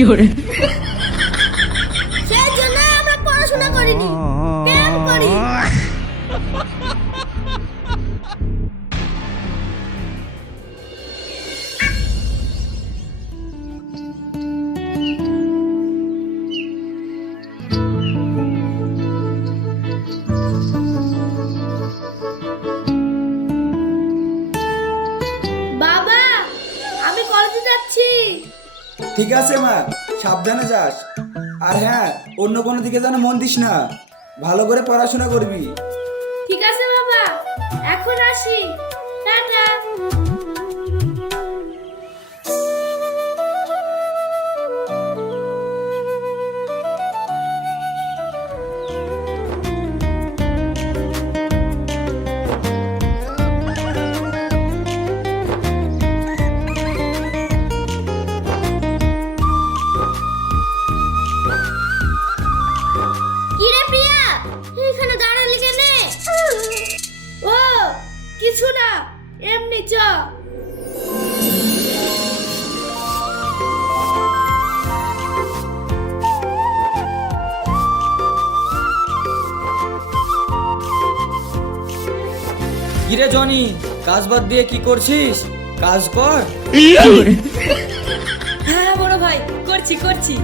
সেই ঠিক আছে, মা। সাবধানে যাস। আর হ্যাঁ অন্য কোনো দিকে যেন মন দিস না। ভালো করে পড়াশোনা করবি। ঠিক আছে, বাবা। এখন আসি। টাটা। চ কিরে জনি কাজ বাদ দিয়ে কি করছিস? কাজ কর। হ্যাঁ বড় ভাই করছি করছি।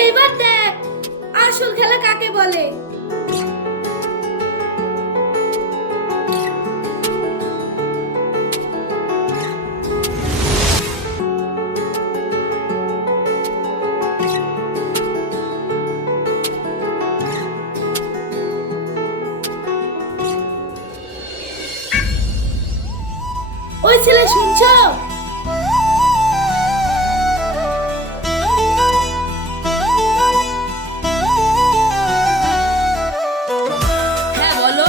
এইবার দেখ আসল খেলা কাকে বলে? ওই ছেলে শুনছো? হ্যাঁ বলো।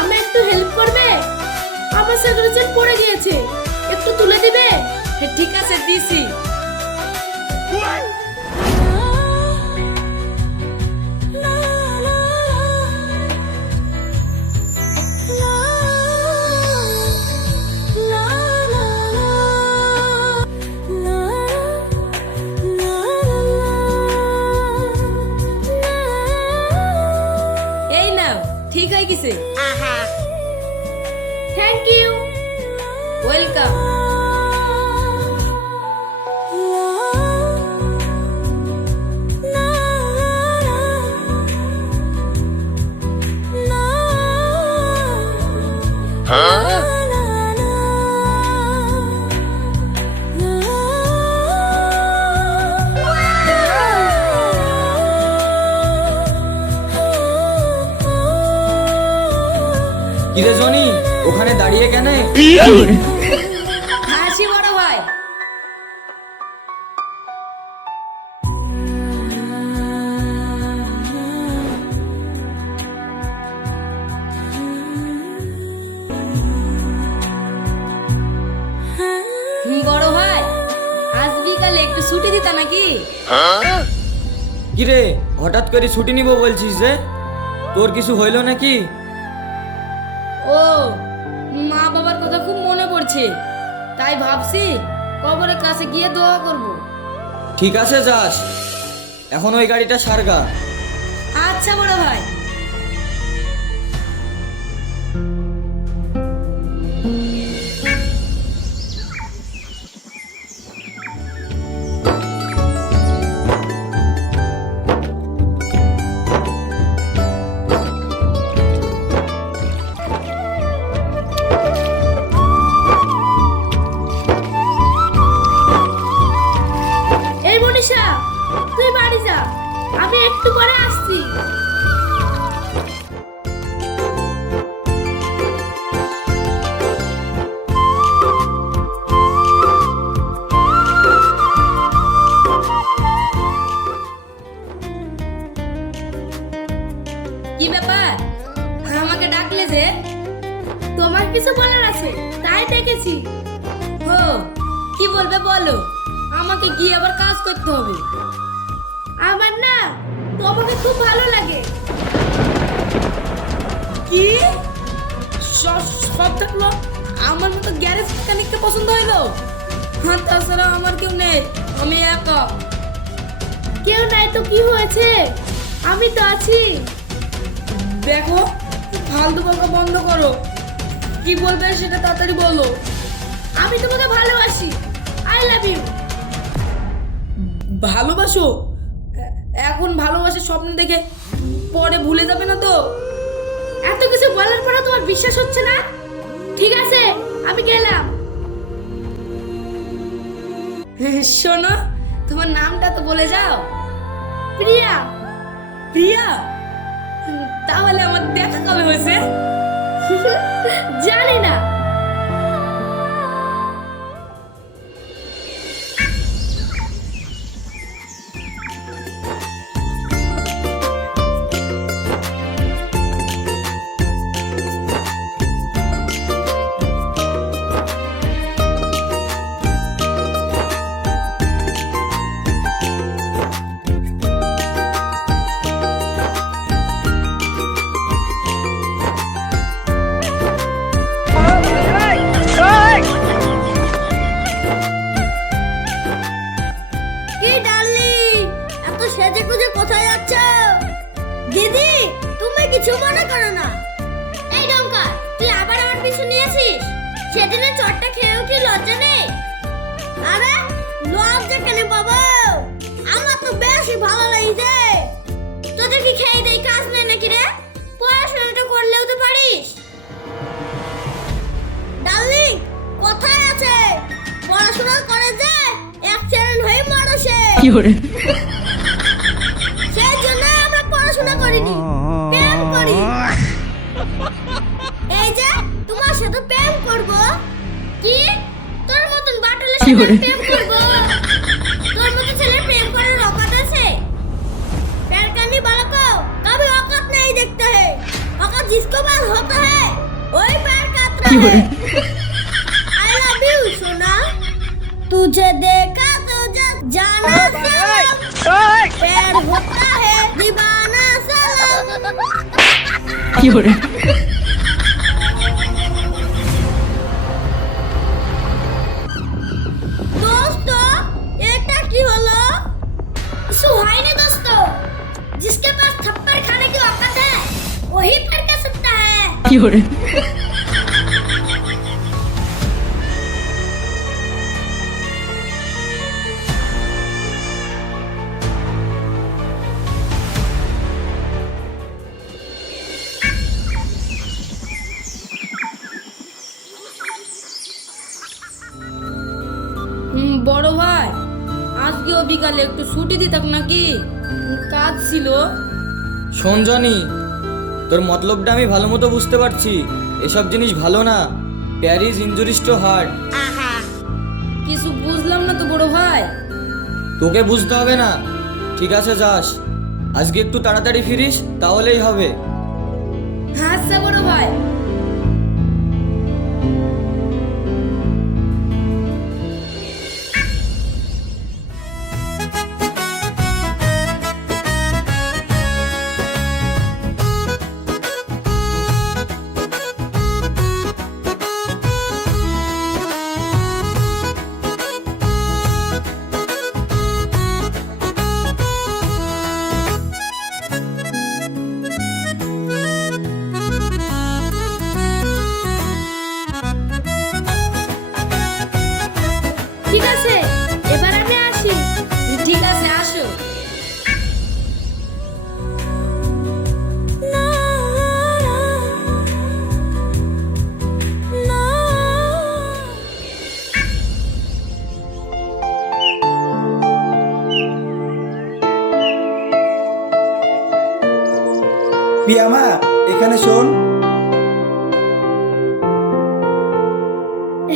আমি একটু হেল্প করবে? আমার সেগুলোচেন পড়ে গিয়েছে একটু তুলে দিবে? হ্যাঁ, ঠিক আছে দিছি। ওয়েলকাম কিরে জনি? ওখানে দাঁড়িয়ে কেন? হঠাৎ করে ছুটি নিব বলছিস যে তোর কিছু হইল নাকি? ও মা বাবার কথা খুব মনে পড়ছে। তাই ভাবছি কবরের কাছে গিয়ে দোয়া করব। ঠিক আছে যাস। এখন ওই গাড়িটা সারগা। আচ্ছা বড় ভাই। গ্যারেজ মেকানিককে পছন্দ হইল? হ্যাঁ তাছাড়া আমার কেউ নেই আমি একা। কেউ নাই তো কি হয়েছে? আমি তো আছি। দেখো ফালতু বকা বন্ধ করো। কি বলবে সেটা তাড়াতাড়ি বলো। আমি তোমাকে ভালোবাসি। আই লাভ ইউ ভালোবাসো? এখন ভালোবাসার স্বপ্ন দেখে পরে ভুলে যাবে না তো? এত কিছু বলার পরে তোমার বিশ্বাস হচ্ছে না? ঠিক আছে। আমি গেলাম। শোনো তোমার নামটা তো বলে যাও। কিছু করো না। এই ডঙ্কা তুই আবার আমার পিছু নিয়েছিস? সেদিনে চটটা খেয়েও কি লজ্জা নেই? আরে, লজ্জা কেন বাবা আমার তো বেশি ভালো লাগছে তোদের কি খেয়ে দেই কাজ নেই নাকি রে? পড়াশোনাটা করলেও তো পারিস। ডার্লিং, কোথায় আছে? পড়াশোনা করে যে অ্যাক্সিডেন্ট হয়ে মারছে সেই কি? তোর মতন বাটুলের সাথে প্রেম করব। তোর মতো ছেলে প্রেম করার অকাত আছে? প্যারকানি বালকো কবি অকাত নাই দেখতে হে। অকাত জিসকো বাস হতা হে। ওই প্যার কাতরা হে আই লাভ ইউ সোনা। তুঝে দেখা তুঝে জানা সালাম। প্যার হতা হে দিবানা সালাম। কি হরে হুম, বড় ভাই আজকেও বিকালে একটু ছুটি দিতাম নাকি? কাজ ছিল। শোন জনি তোর মতলবটা আমি ভালো মতো বুঝতে পারছি। এসব জিনিস ভালো না। প্যারিস ইঞ্জুরিস টু হার্ট কিছু বুঝলাম না তো বড় ভাই। তোকে বুঝতে হবে না। ঠিক আছে যাস। আজকে একটু তাড়াতাড়ি ফিরিস তাহলেই হবে। প্রিয়া মা এখানে শোন।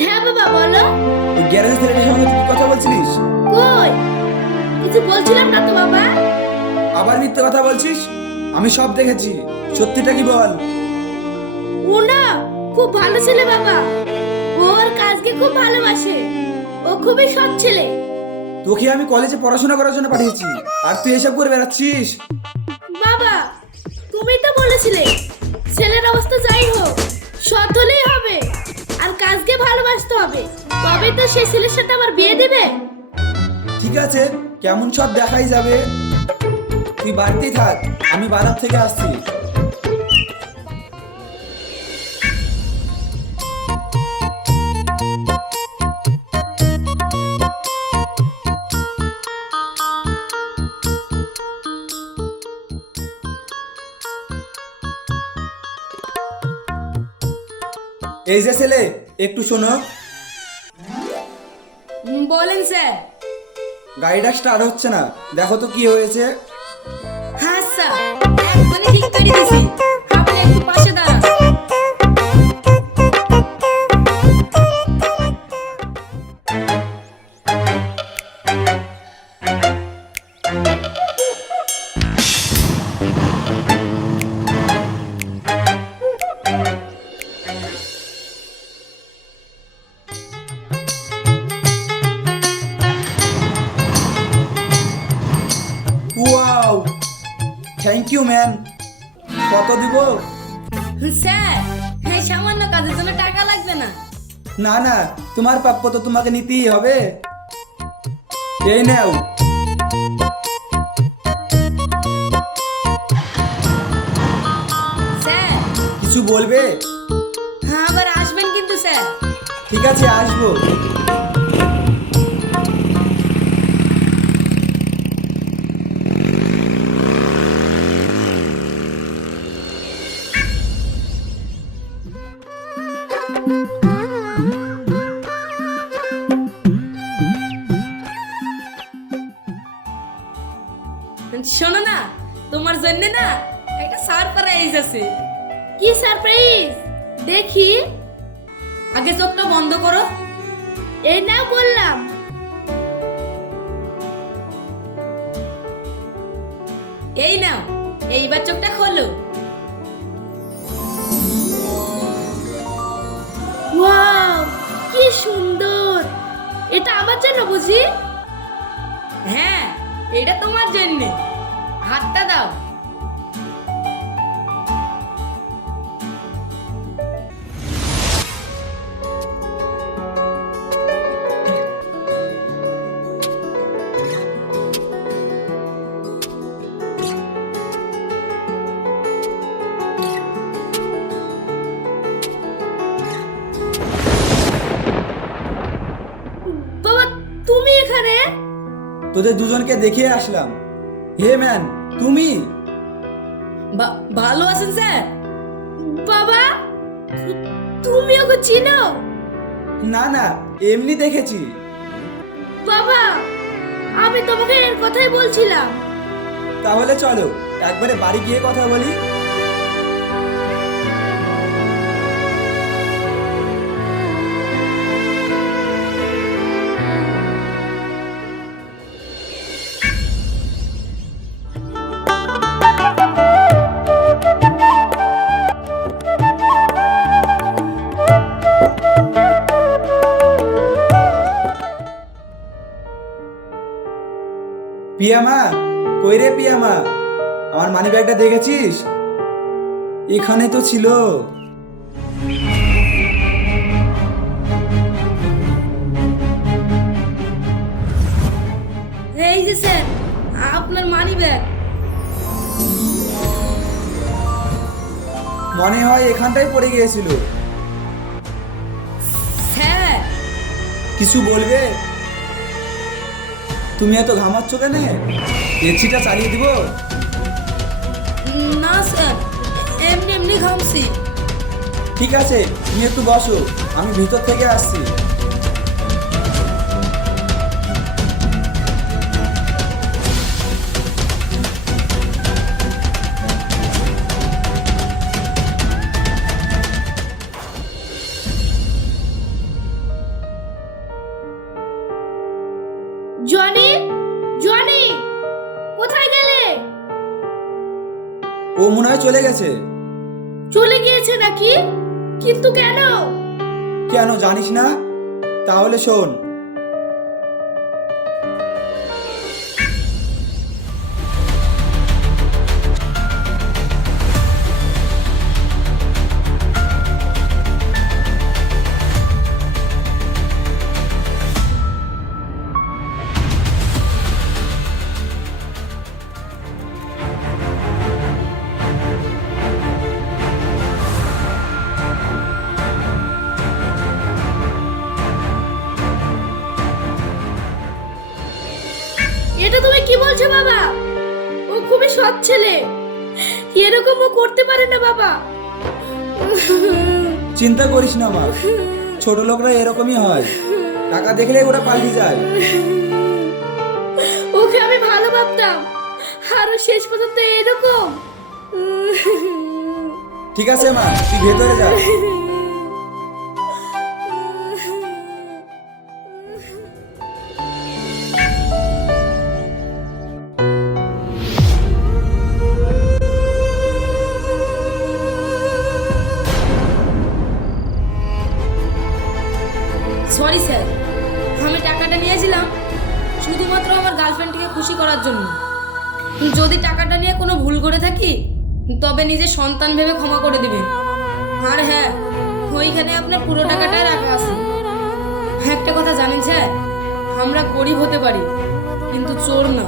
হ্যাঁ বাবা বলো। ওই গ্যারেজ ছেলেটার সঙ্গে তুই কথা বলছিলিস? কই? কিছু বলছিলাম না তো বাবা। আবার মিথ্যে কথা বলছিস? আমি সব দেখেছি। সত্যিটা কি বল? ও খুব ভালো ছেলে বাবা। ও ওর কাজকে খুব ভালোবাসে। ও খুবই সৎ ছেলে। তোকে আমি কলেজে পড়াশোনা করার জন্য পাঠিয়েছি। আর তুই এসব করে বেড়াচ্ছিস? বাবা তুমি তো বলেছিলে, ছেলের অবস্থা যাই হোক সৎ হলেই হবে আর কাজকে ভালোবাসতে হবে। তবে তো সেই ছেলের সাথে আমার বিয়ে দেবে। ঠিক আছে, কেমন সব দেখাই যাবে? তুই বাড়িতেই থাক, আমি বাজার থেকে আসছি। এই যে ছেলে একটু শোনো। বলেন স্যার। গাড়িটা স্টার্ট হচ্ছে না। দেখো তো কি হয়েছে। হ্যাঁ স্যার। মানে ঠিক করে দিছি থ্যাংক ইউ ম্যান কত দিব? স্যার হ্যাঁ সামান্য কাজের জন্য টাকা লাগবে না। না না তোমার প্রাপ্য তো তোমাকে নিতেই হবে। এই নাও। স্যার। কিছু বলবে? হ্যাঁ আবার আসবেন কিন্তু স্যার। ঠিক আছে আসব। শোনো না তোমার জন্য না একটা সারপ্রাইজ আছে। কি সারপ্রাইজ দেখি। আগে চোখটা বন্ধ করো। এই নাও বললাম। এই নাও এইবার চোখটা খোলো। এটা আমার জন্য বুঝি? হ্যাঁ এটা তোমার জন্য। হাতটা দাও। তোদের দুজনকে দেখে আসলাম। হে ম্যান তুমি? ভালো আছেন স্যার? বাবা তুমি ওকে চিনো? না না এমনি দেখেছি। বাবা আমি তোমাকে এর কথাই বলছিলাম। তাহলে চলো একবারে বাড়ি গিয়ে কথা বলি। পিয়ামা কই রে পিয়ামা? আমার মানি ব্যাগটা দেখেছিস? এখানে তো ছিল। এই যে স্যার আপনার মানি ব্যাগ মনে হয় এখানটাই পড়ে গিয়েছিল। কিছু বলবে? তুমি এত ঘামাচ্ছ কেন? এসিটা চালিয়ে দিব? না স্যার। এমনি এমনি ঘামছি। ঠিক আছে তুমি একটু বসো আমি ভিতর থেকে আসছি। চলে গেছে? চলে গিয়েছে নাকি? কিন্তু কেন? কেন জানিস না? তাহলে শোন এটা তুমি কি বলছো বাবা? ও খুবই সৎ ছেলে। এরকম ও করতে পারে না বাবা। চিন্তা করিস না মা ছোট লোকরা এরকমই হয়। টাকা দেখলে ওরা পালিয়ে যায়। ওকে আমি ভালো ভাবতাম আরও শেষ পর্যন্ত এরকম। ঠিক আছে মা তুই ভেতরে যা। করার জন্য। যদি টাকাটা নিয়ে কোনো ভুল করে থাকি, তবে নিজে সন্তান ভেবে ক্ষমা করে দিবেন আর হ্যাঁ ওইখানে আপনার পুরো টাকাটাই রাখা আছে। একটা কথা জানেন স্যার, আমরা গরিব হতে পারি, কিন্তু চোর না।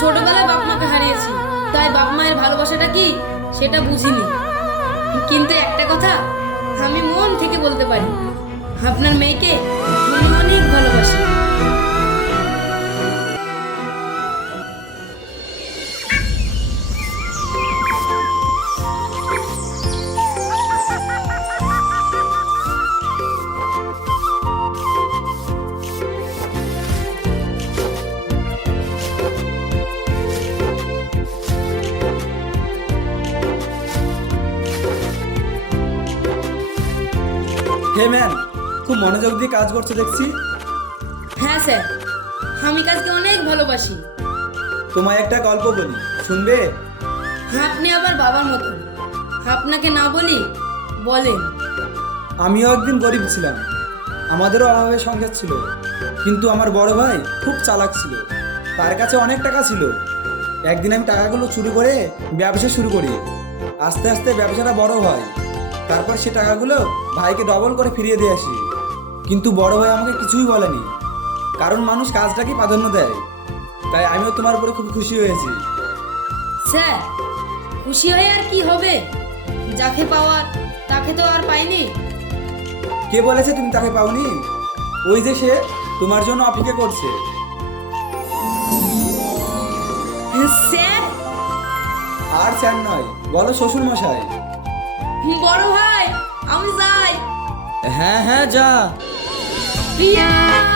ছোটবেলায় বাপ মাকে হারিয়েছি, তাই বাপ মায়ের ভালোবাসাটা কি সেটা বুঝিনি। কিন্তু একটা কথা আমি মন থেকে বলতে পারি, আপনার মেয়েকে মনোযোগ দিয়ে কাজ করছ দেখছি। হ্যাঁ স্যার। আমি কাজকে অনেক ভালোবাসি। তোমায় একটা গল্প বলি শুনবে? আপনি আবার বাবার মতো। আপনাকে না বলি বলেন। আমিও একদিন গরিব ছিলাম। আমাদেরও অভাবে সংসার ছিল। কিন্তু আমার বড় ভাই খুব চালাক ছিল। তার কাছে অনেক টাকা ছিল। একদিন আমি টাকাগুলো চুরি করে ব্যবসা শুরু করি। আস্তে আস্তে ব্যবসাটা বড় হয়। তারপর সে টাকাগুলো ভাইকে ডবল করে ফিরিয়ে দিয়ে আসি। কিন্তু বড় ভাই আমাকে কিছুই বলেনি। কারণ মানুষ কাজটাকেই প্রাধান্য দেয়। তাই আমিও তোমার উপরে খুব খুশি হয়েছি। স্যার খুশি হয়ে আর কি হবে? যাকে পাওয়ার তাকে তো আর পাইনি। কে বলেছে তুমি তাকে পাওনি? ওই যে সে তোমার জন্য অপেক্ষা করছে। স্যার? আর স্যার নয় বলো শ্বশুর মশাই বড় ভাই আমি যাই। হ্যাঁ হ্যাঁ যা। Yeah.